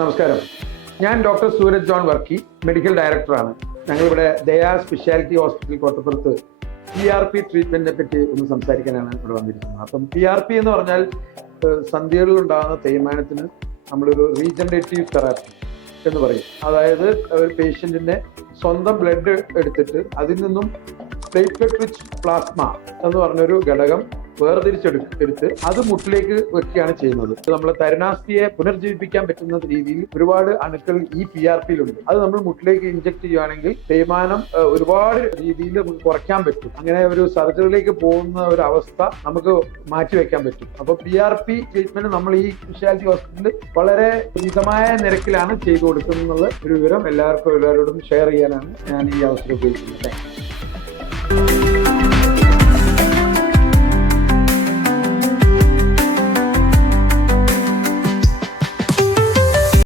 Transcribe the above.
നമസ്കാരം. ഞാൻ doctor Suraj John Varkey, medical ഡയറക്ടറാണ്. ഞങ്ങളിവിടെ ദയാ സ്പെഷ്യാലിറ്റി ഹോസ്പിറ്റൽ കോട്ടപ്പുറത്ത് PRP ട്രീറ്റ്മെന്റിനെ പറ്റി ഒന്ന് സംസാരിക്കാനാണ് ഇവിടെ വന്നിരിക്കുന്നത്. അപ്പം PRP എന്ന് പറഞ്ഞാൽ സന്ധികളിൽ ഉണ്ടാകുന്ന തേയ്മാനത്തിന് നമ്മളൊരു റീജനറേറ്റീവ് തെറാപ്പി എന്ന് പറയും. അതായത് ഒരു പേഷ്യന്റിന്റെ സ്വന്തം ബ്ലഡ് എടുത്തിട്ട് അതിൽ നിന്നും പ്ലേറ്റ്ലെറ്റ് റിച്ച് പ്ലാസ്മ എന്ന് പറഞ്ഞൊരു ഘടകം വേർതിരിച്ചെടുത്ത് അത് മുട്ടിലേക്ക് വെക്കുകയാണ് ചെയ്യുന്നത്. നമ്മളെ തരുണാസ്ഥിയെ പുനർജീവിപ്പിക്കാൻ പറ്റുന്ന രീതിയിൽ ഒരുപാട് അണുക്കൾ ഈ PRPയിലുണ്ട്. അത് നമ്മൾ മുട്ടിലേക്ക് ഇഞ്ചക്ട് ചെയ്യുകയാണെങ്കിൽ തേയ്മാനം ഒരുപാട് രീതിയിൽ നമുക്ക് കുറയ്ക്കാൻ പറ്റും. അങ്ങനെ ഒരു സർജറിയിലേക്ക് പോകുന്ന ഒരു അവസ്ഥ നമുക്ക് മാറ്റിവെക്കാൻ പറ്റും. അപ്പൊ PRP ട്രീറ്റ്മെന്റ് നമ്മൾ ഈ സ്പെഷ്യാലിറ്റി ഹോസ്പിറ്റലിൽ വളരെ മിതമായ നിരക്കിലാണ് ചെയ്തു കൊടുക്കുന്നത് ഒരു വിവരം എല്ലാവരോടും ഷെയർ ചെയ്യാനാണ് ഞാൻ ഈ അവസരം ഉപയോഗിക്കുന്നത്.